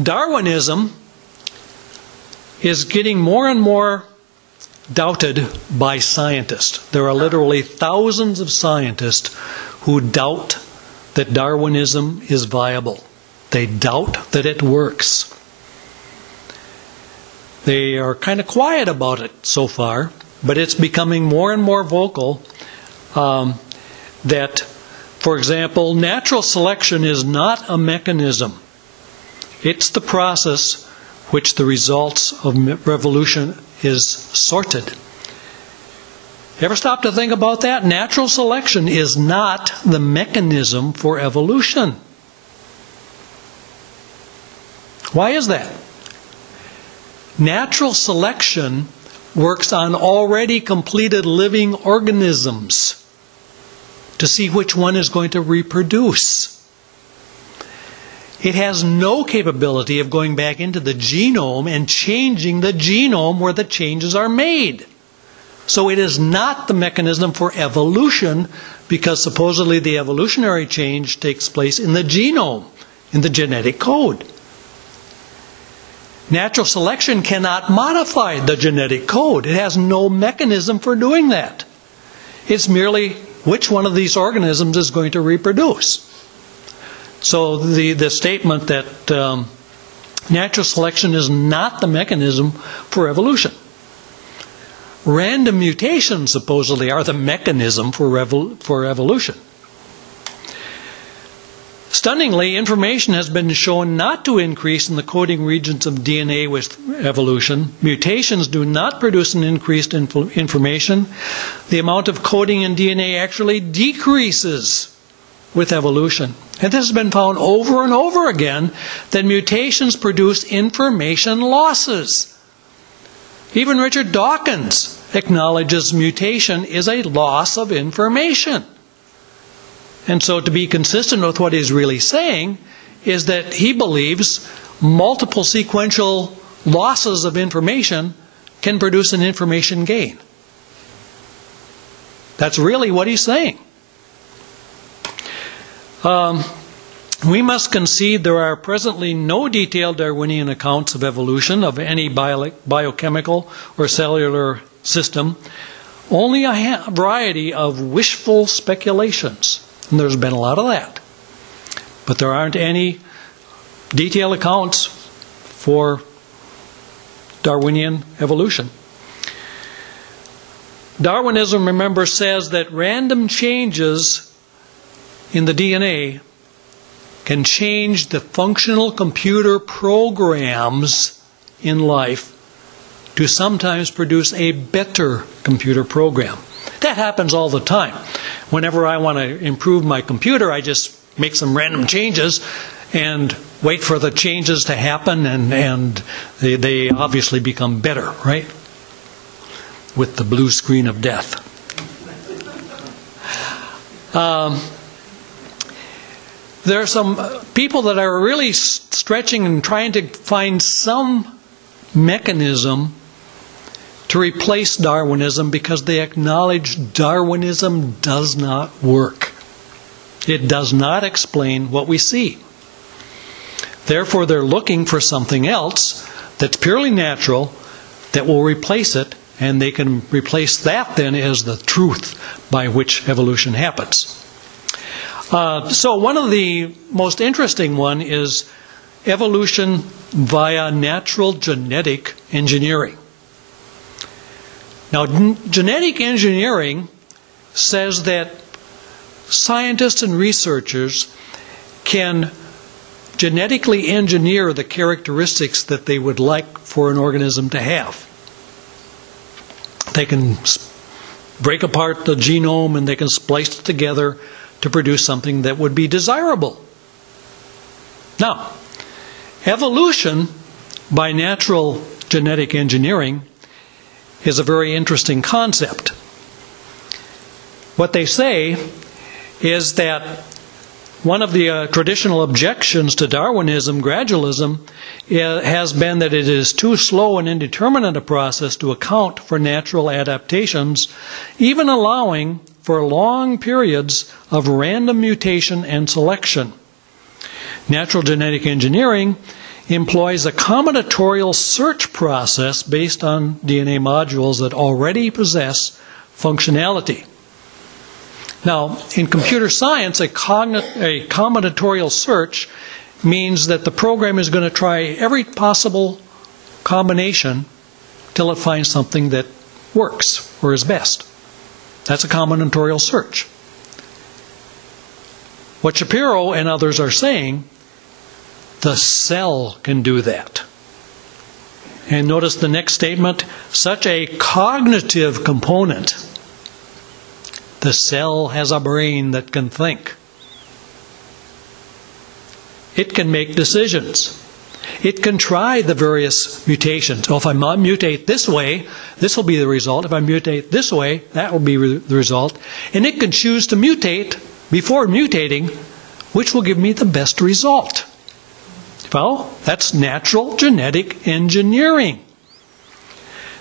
Darwinism is getting more and more doubted by scientists. There are literally thousands of scientists who doubt that Darwinism is viable. They doubt that it works. They are kind of quiet about it so far, but it's becoming more and more vocal that, for example, natural selection is not a mechanism. It's the process which the results of revolution is sorted. Ever stop to think about that? Natural selection is not the mechanism for evolution. Why is that? Natural selection works on already completed living organisms to see which one is going to reproduce. It has no capability of going back into the genome and changing the genome where the changes are made. So it is not the mechanism for evolution, because supposedly the evolutionary change takes place in the genome, in the genetic code. Natural selection cannot modify the genetic code. It has no mechanism for doing that. It's merely which one of these organisms is going to reproduce. So the statement that natural selection is not the mechanism for evolution. Random mutations supposedly are the mechanism for evolution. Stunningly, information has been shown not to increase in the coding regions of DNA with evolution. Mutations do not produce an increased information. The amount of coding in DNA actually decreases with evolution. And this has been found over and over again, that mutations produce information losses. Even Richard Dawkins acknowledges mutation is a loss of information. And so to be consistent with what he's really saying is that he believes multiple sequential losses of information can produce an information gain. That's really what he's saying. We must concede there are presently no detailed Darwinian accounts of evolution of any biochemical or cellular system, only a variety of wishful speculations. And there's been a lot of that. But there aren't any detailed accounts for Darwinian evolution. Darwinism, remember, says that random changes in the DNA can change the functional computer programs in life to sometimes produce a better computer program. That happens all the time. Whenever I want to improve my computer, I just make some random changes and wait for the changes to happen, and they obviously become better, right? With the blue screen of death. There are some people that are really stretching and trying to find some mechanism to replace Darwinism, because they acknowledge Darwinism does not work. It does not explain what we see. Therefore, they're looking for something else that's purely natural that will replace it, and they can replace that then as the truth by which evolution happens. So one of the most interesting one is evolution via natural genetic engineering. Now, genetic engineering says that scientists and researchers can genetically engineer the characteristics that they would like for an organism to have. They can break apart the genome and they can splice it together to produce something that would be desirable. Now, evolution by natural genetic engineering is a very interesting concept. What they say is that one of the traditional objections to Darwinism, gradualism, has been that it is too slow and indeterminate a process to account for natural adaptations, even allowing for long periods of random mutation and selection. Natural genetic engineering employs a combinatorial search process based on DNA modules that already possess functionality. Now, in computer science, a combinatorial search means that the program is going to try every possible combination till it finds something that works or is best. That's a combinatorial search. What Shapiro and others are saying, the cell can do that. And notice the next statement, such a cognitive component. The cell has a brain that can think. It can make decisions. It can try the various mutations. Oh, if I mutate this way, this will be the result. If I mutate this way, that will be the result. And it can choose to mutate before mutating, which will give me the best result. Well, that's natural genetic engineering.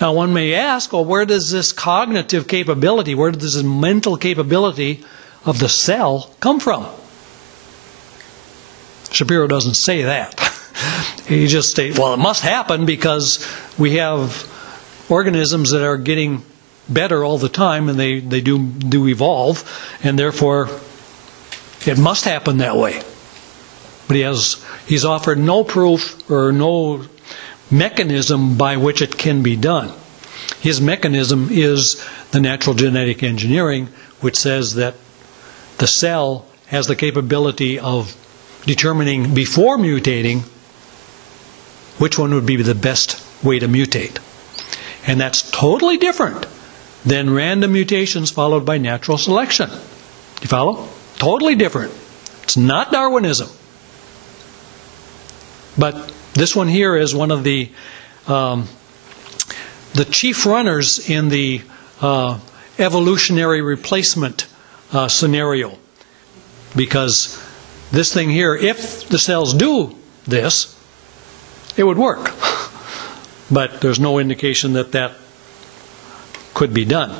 Now, one may ask, well, where does this cognitive capability, where does this mental capability of the cell come from? Shapiro doesn't say that. He just states, well, it must happen because we have organisms that are getting better all the time, and they do evolve, and therefore it must happen that way. But he's offered no proof or no mechanism by which it can be done. His mechanism is the natural genetic engineering, which says that the cell has the capability of determining before mutating which one would be the best way to mutate. And that's totally different than random mutations followed by natural selection. You follow? Totally different. It's not Darwinism. But this one here is one of the chief runners in the evolutionary replacement scenario. Because this thing here, if the cells do this, it would work. But there's no indication that that could be done.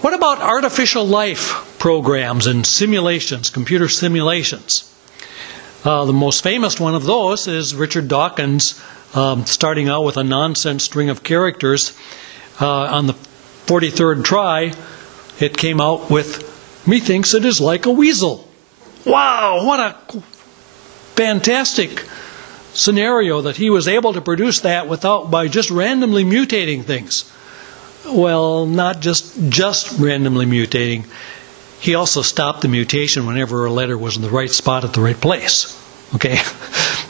What about artificial life programs and simulations, computer simulations? The most famous one of those is Richard Dawkins starting out with a nonsense string of characters. On the 43rd try, it came out with, "Methinks it is like a weasel." Wow, what a fantastic scenario that he was able to produce that by just randomly mutating things. Well, not just randomly mutating. He also stopped the mutation whenever a letter was in the right spot at the right place. Okay?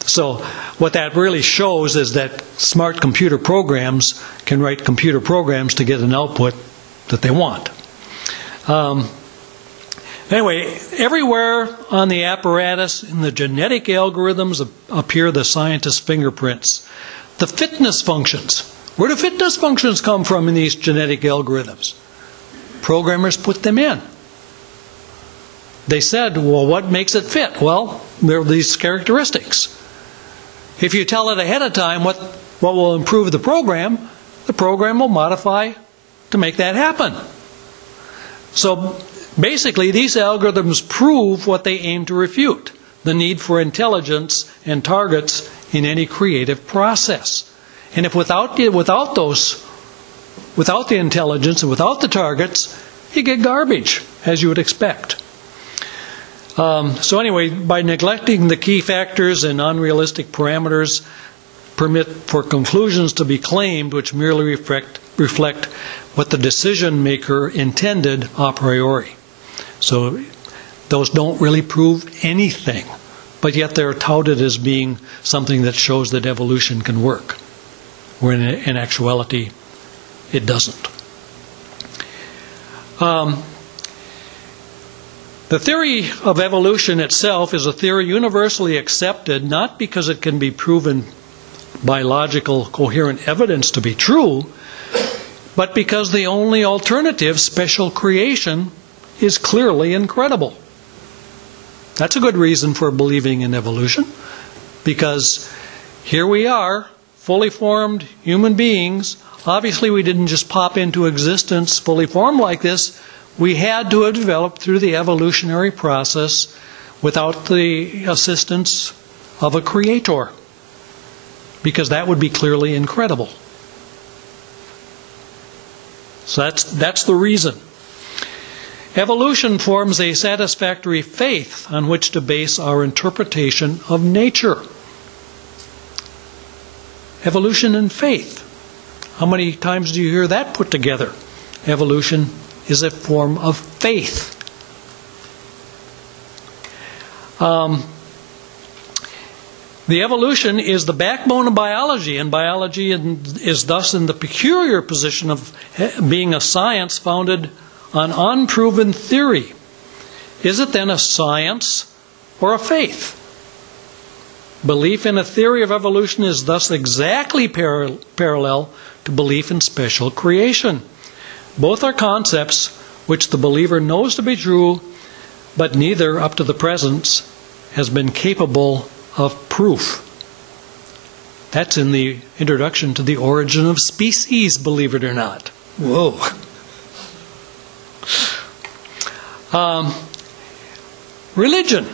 So what that really shows is that smart computer programs can write computer programs to get an output that they want. Anyway, everywhere on the apparatus in the genetic algorithms appear the scientist's fingerprints. The fitness functions. Where do fitness functions come from in these genetic algorithms? Programmers put them in. They said, well, what makes it fit? Well, there are these characteristics. If you tell it ahead of time what will improve the program will modify to make that happen. So basically, these algorithms prove what they aim to refute, the need for intelligence and targets in any creative process. And if without the intelligence and without the targets, you get garbage, as you would expect. So anyway, by neglecting the key factors and unrealistic parameters, permit for conclusions to be claimed which merely reflect what the decision maker intended a priori. So those don't really prove anything, but yet they're touted as being something that shows that evolution can work, where in actuality it doesn't. The theory of evolution itself is a theory universally accepted, not because it can be proven by logical, coherent evidence to be true, but because the only alternative, special creation, is clearly incredible. That's a good reason for believing in evolution, because here we are, fully formed human beings. Obviously, we didn't just pop into existence fully formed like this. We had to have developed through the evolutionary process without the assistance of a creator, because that would be clearly incredible. So that's the reason. Evolution forms a satisfactory faith on which to base our interpretation of nature. Evolution and faith. How many times do you hear that put together? Evolution is a form of faith. The evolution is the backbone of biology, and biology is thus in the peculiar position of being a science founded on unproven theory. Is it then a science or a faith? Belief in a theory of evolution is thus exactly parallel to belief in special creation. Both are concepts which the believer knows to be true, but neither, up to the present, has been capable of proof. That's in the introduction to The Origin of Species, believe it or not. Whoa. Religion,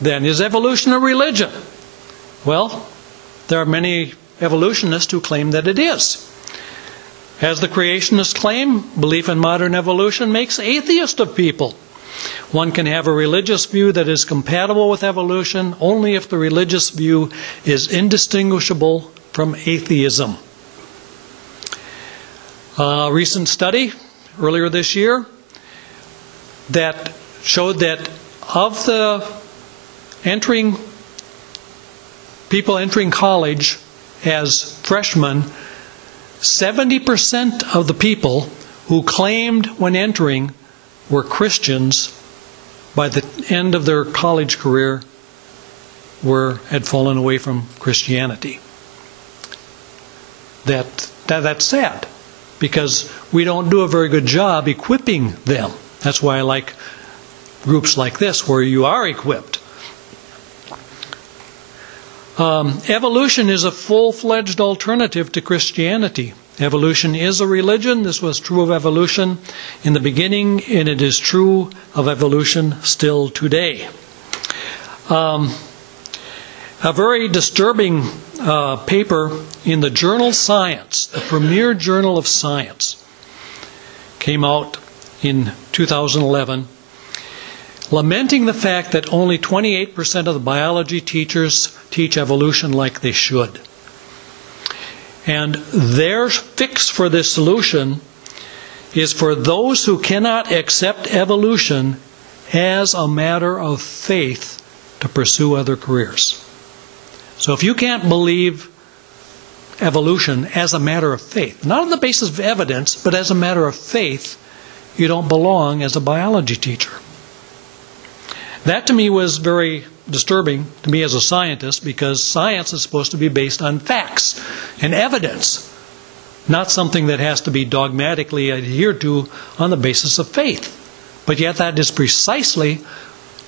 then. Is evolution a religion? Well, there are many evolutionists who claim that it is. As the creationists claim, belief in modern evolution makes atheists of people. One can have a religious view that is compatible with evolution only if the religious view is indistinguishable from atheism. A recent study earlier this year that showed that of the people entering college as freshmen, 70% of the people who claimed when entering were Christians by the end of their college career had fallen away from Christianity. That's sad, because we don't do a very good job equipping them. That's why I like groups like this where you are equipped. Evolution is a full-fledged alternative to Christianity. Evolution is a religion. This was true of evolution in the beginning, and it is true of evolution still today. A very disturbing paper in the journal Science, the premier journal of science, came out in 2011, lamenting the fact that only 28% of the biology teachers teach evolution like they should. And their fix for this solution is for those who cannot accept evolution as a matter of faith to pursue other careers. So if you can't believe evolution as a matter of faith, not on the basis of evidence, but as a matter of faith, you don't belong as a biology teacher. That to me was very disturbing to me as a scientist, because science is supposed to be based on facts and evidence, not something that has to be dogmatically adhered to on the basis of faith. But yet that is precisely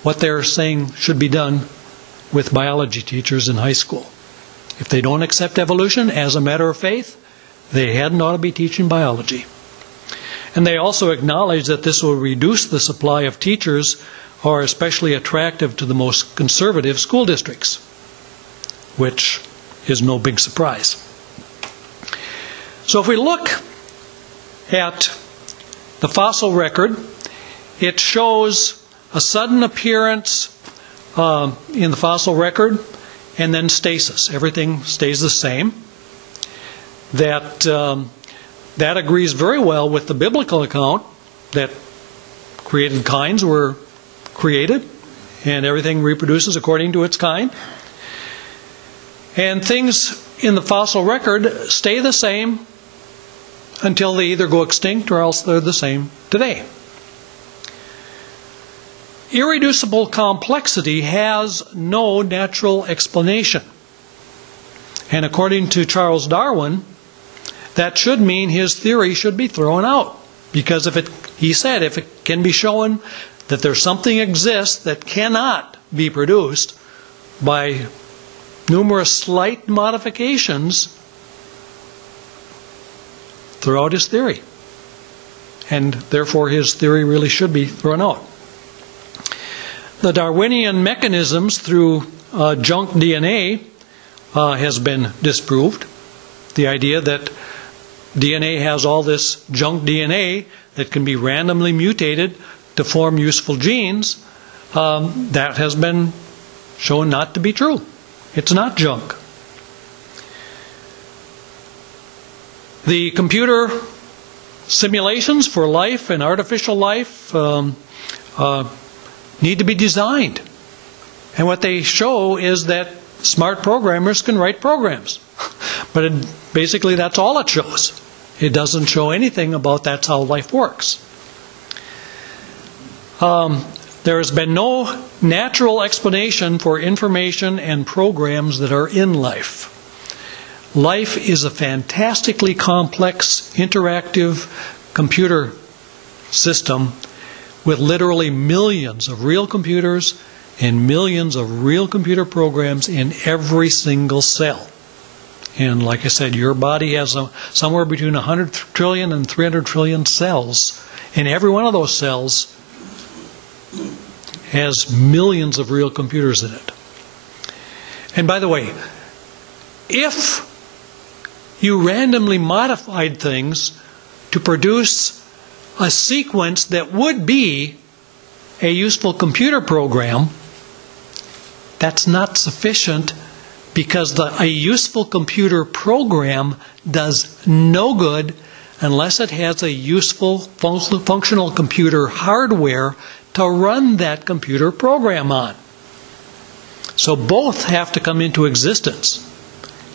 what they're saying should be done with biology teachers in high school. If they don't accept evolution as a matter of faith, they hadn't ought to be teaching biology. And they also acknowledge that this will reduce the supply of teachers who are especially attractive to the most conservative school districts, which is no big surprise. So if we look at the fossil record, it shows a sudden appearance in the fossil record and then stasis. Everything stays the same. That agrees very well with the biblical account that created kinds were created and everything reproduces according to its kind. And things in the fossil record stay the same until they either go extinct or else they're the same today. Irreducible complexity has no natural explanation. And according to Charles Darwin, that should mean his theory should be thrown out. Because he said if it can be shown that there's something exists that cannot be produced by numerous slight modifications, throw out his theory. And therefore his theory really should be thrown out. The Darwinian mechanisms through junk DNA has been disproved. The idea that DNA has all this junk DNA that can be randomly mutated to form useful genes, that has been shown not to be true. It's not junk. The computer simulations for life and artificial life need to be designed. And what they show is that smart programmers can write programs. But basically that's all it shows. It doesn't show anything about that's how life works. There has been no natural explanation for information and programs that are in life. Life is a fantastically complex, interactive computer system with literally millions of real computers and millions of real computer programs in every single cell. And like I said, your body has somewhere between 100 trillion and 300 trillion cells. And every one of those cells has millions of real computers in it. And by the way, if you randomly modified things to produce a sequence that would be a useful computer program, that's not sufficient, because a useful computer program does no good unless it has a useful functional computer hardware to run that computer program on. So both have to come into existence.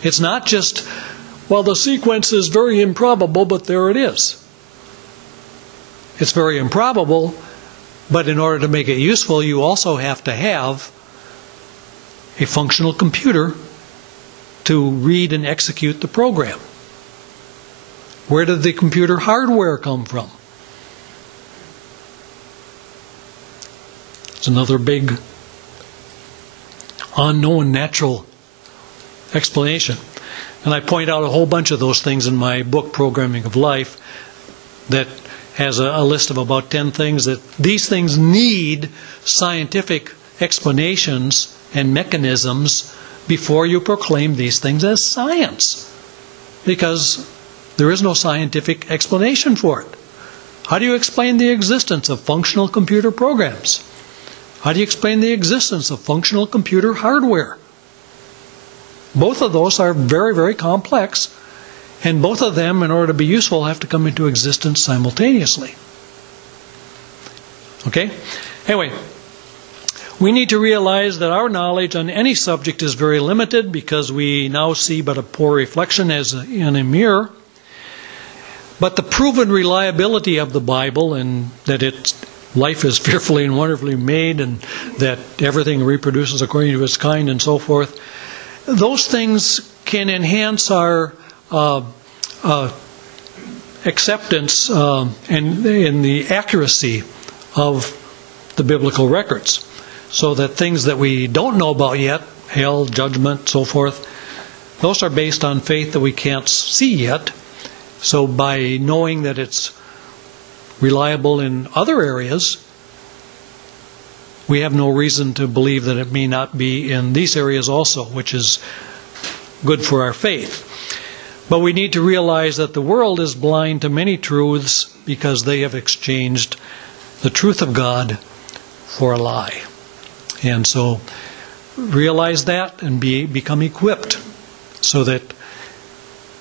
It's not just, well, the sequence is very improbable, but there it is. It's very improbable, but in order to make it useful, you also have to have a functional computer to read and execute the program. Where did the computer hardware come from? It's another big unknown natural explanation. And I point out a whole bunch of those things in my book, Programming of Life, that has a list of about 10 things that these things need scientific explanations and mechanisms before you proclaim these things as science. Because there is no scientific explanation for it. How do you explain the existence of functional computer programs? How do you explain the existence of functional computer hardware? Both of those are very, very complex, and both of them, in order to be useful, have to come into existence simultaneously. Okay? Anyway, we need to realize that our knowledge on any subject is very limited because we now see but a poor reflection as in a mirror. But the proven reliability of the Bible, and that life is fearfully and wonderfully made, and that everything reproduces according to its kind and so forth, those things can enhance our acceptance and in the accuracy of the biblical records. So that things that we don't know about yet, hell, judgment, so forth, those are based on faith that we can't see yet. So by knowing that it's reliable in other areas, we have no reason to believe that it may not be in these areas also, which is good for our faith. But we need to realize that the world is blind to many truths because they have exchanged the truth of God for a lie. And so realize that and become equipped so that,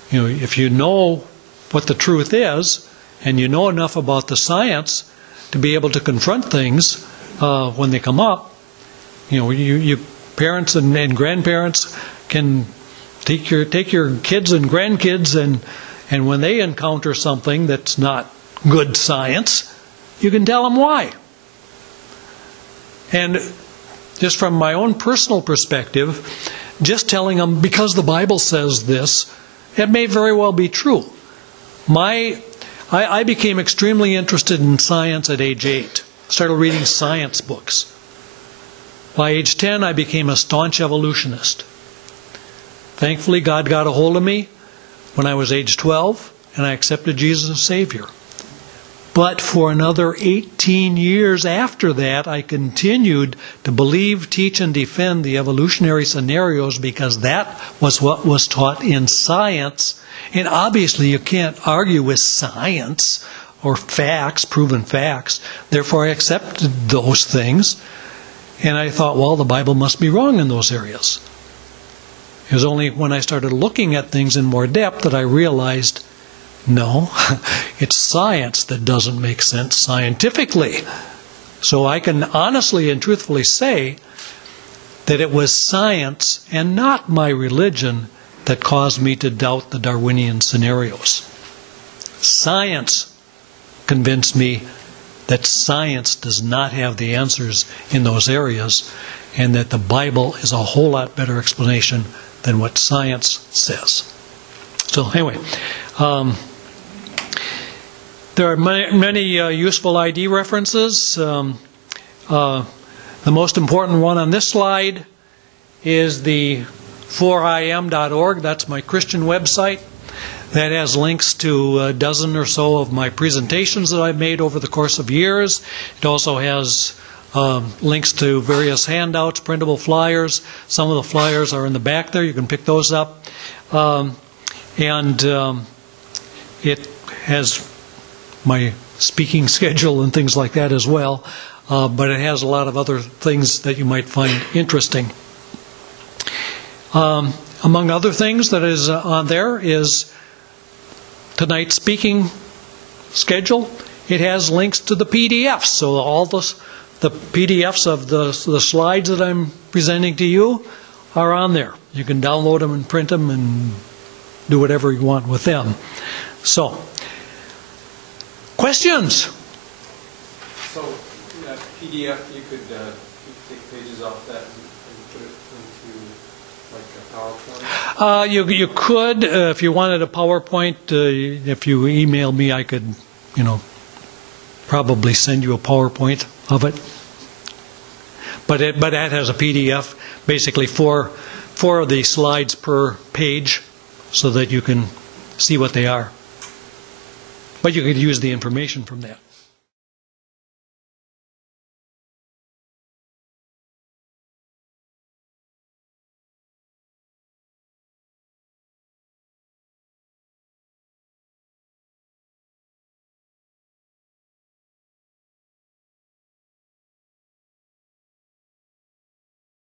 if you know what the truth is and you know enough about the science to be able to confront things when they come up, you parents and grandparents can take your kids and grandkids and when they encounter something that's not good science, you can tell them why. And just from my own personal perspective, just telling them because the Bible says this, it may very well be true. I became extremely interested in science at age 8. Started reading science books. By age 10, I became a staunch evolutionist. Thankfully, God got a hold of me when I was age 12, and I accepted Jesus as Savior. But for another 18 years after that, I continued to believe, teach, and defend the evolutionary scenarios because that was what was taught in science. And obviously you can't argue with science or facts, proven facts. Therefore I accepted those things. And I thought, well, the Bible must be wrong in those areas. It was only when I started looking at things in more depth that I realized, no, it's science that doesn't make sense scientifically. So I can honestly and truthfully say that it was science and not my religion that caused me to doubt the Darwinian scenarios. Science convinced me that science does not have the answers in those areas, and that the Bible is a whole lot better explanation than what science says. So anyway, there are many useful ID references. The most important one on this slide is the 4im.org. That's my Christian website. That has links to a dozen or so of my presentations that I've made over the course of years. It also has links to various handouts, printable flyers. Some of the flyers are in the back there. You can pick those up. It has my speaking schedule and things like that as well. But it has a lot of other things that you might find interesting. Among other things that is on there is tonight's speaking schedule. It has links to the PDFs. So all the PDFs of the slides that I'm presenting to you are on there. You can download them and print them and do whatever you want with them. So, questions? So, that PDF, you could take pages off that and put it into like a PowerPoint? You could, if you wanted a PowerPoint, if you email me, I could, probably send you a PowerPoint of it. But that has a PDF, basically four of the slides per page, so that you can see what they are. But you could use the information from that.